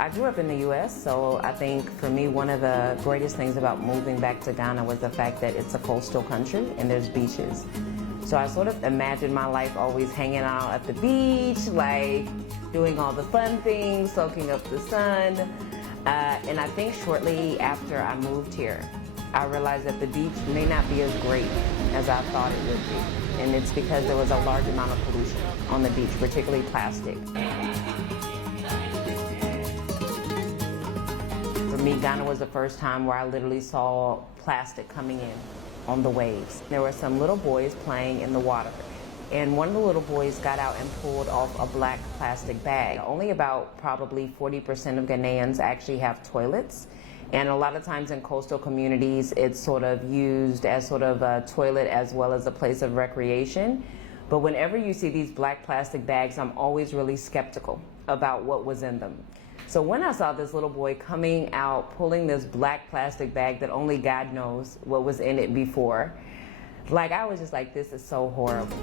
I grew up in the U.S., so I think for me one of the greatest things about moving back to Ghana was the fact that it's a coastal country and there's beaches. So I sort of imagined my life always hanging out at the beach, like doing all the fun things, soaking up the sun. And I think shortly after I moved here, I realized that the beach may not be as great as I thought it would be. And it's because there was a large amount of pollution on the beach, particularly plastic. For me, Ghana was the first time where I literally saw plastic coming in on the waves. There were some little boys playing in the water, and one of the little boys got out and pulled off a black plastic bag. Only about probably 40% of Ghanaians actually have toilets, and a lot of times in coastal communities it's sort of used as sort of a toilet as well as a place of recreation. But whenever you see these black plastic bags, I'm always really skeptical about what was in them. So when I saw this little boy coming out, pulling this black plastic bag that only God knows what was in it before, like I was just like, this is so horrible.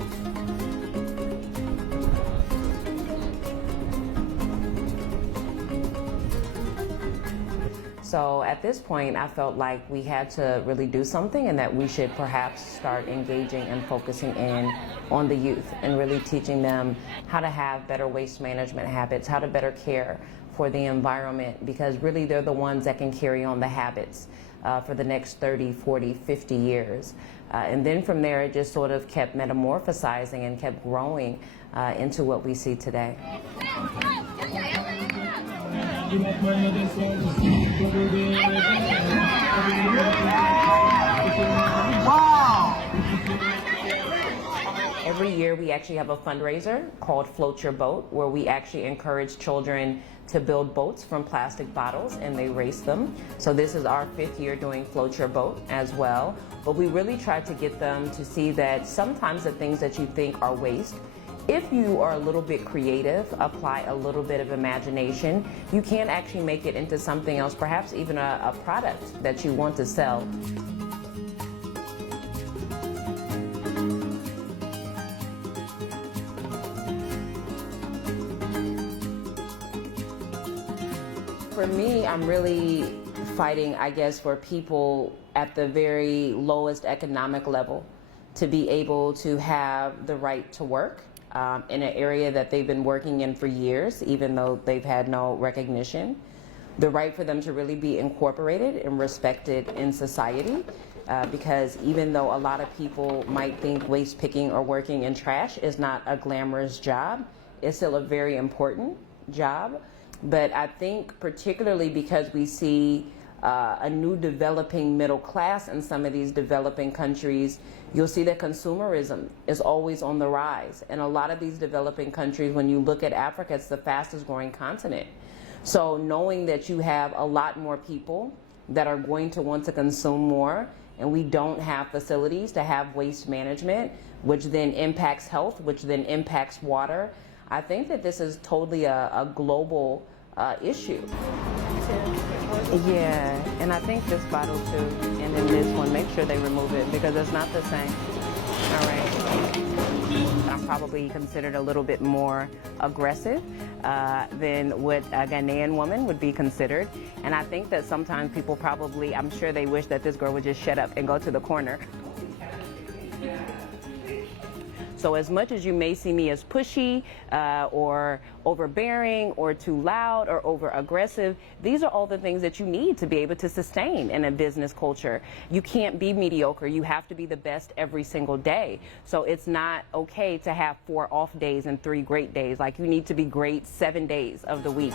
So at this point, I felt like we had to really do something and that we should perhaps start engaging and focusing in on the youth and really teaching them how to have better waste management habits, how to better care for the environment, because really they're the ones that can carry on the habits for the next 30, 40, 50 years. And then from there, it just sort of kept metamorphosizing and kept growing into what we see today. Every year we actually have a fundraiser called Float Your Boat, where we actually encourage children to build boats from plastic bottles and they race them. So this is our 5th year doing Float Your Boat as well. But we really try to get them to see that sometimes the things that you think are waste, if you are a little bit creative, apply a little bit of imagination, you can actually make it into something else, perhaps even a product that you want to sell. For me, I'm really fighting, I guess, for people at the very lowest economic level to be able to have the right to work in an area that they've been working in for years, even though they've had no recognition. The right for them to really be incorporated and respected in society, because even though a lot of people might think waste picking or working in trash is not a glamorous job, it's still a very important job. But I think particularly because we see a new developing middle class in some of these developing countries, you'll see that consumerism is always on the rise. And a lot of these developing countries, when you look at Africa, it's the fastest growing continent. So knowing that you have a lot more people that are going to want to consume more, and we don't have facilities to have waste management, which then impacts health, which then impacts water, I think that this is totally a global issue. Yeah, and I think this bottle too, and then this one, make sure they remove it because it's not the same. All right. I'm probably considered a little bit more aggressive than what a Ghanaian woman would be considered. And I think that sometimes people probably, I'm sure they wish that this girl would just shut up and go to the corner. So as much as you may see me as pushy or overbearing or too loud or over aggressive, these are all the things that you need to be able to sustain in a business culture. You can't be mediocre. You have to be the best every single day. So it's not okay to have 4 off days and 3 great days. Like, you need to be great 7 days of the week.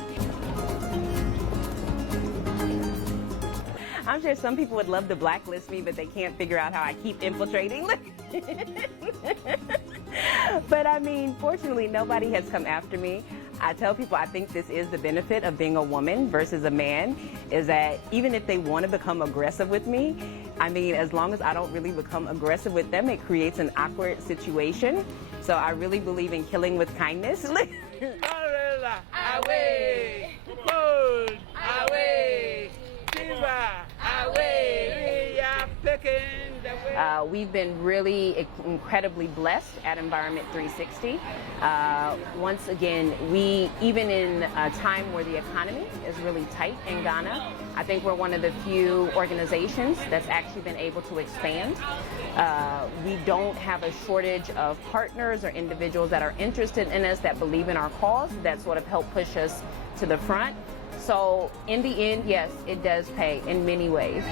I'm sure some people would love to blacklist me, but they can't figure out how I keep infiltrating. But I mean, fortunately, nobody has come after me. I tell people I think this is the benefit of being a woman versus a man, is that even if they want to become aggressive with me, I mean, as long as I don't really become aggressive with them, it creates an awkward situation. So I really believe in killing with kindness. We've been really incredibly blessed at Environment 360. Once again, even in a time where the economy is really tight in Ghana, I think we're one of the few organizations that's actually been able to expand. We don't have a shortage of partners or individuals that are interested in us, that believe in our cause, that sort of help push us to the front. So in the end, yes, it does pay in many ways.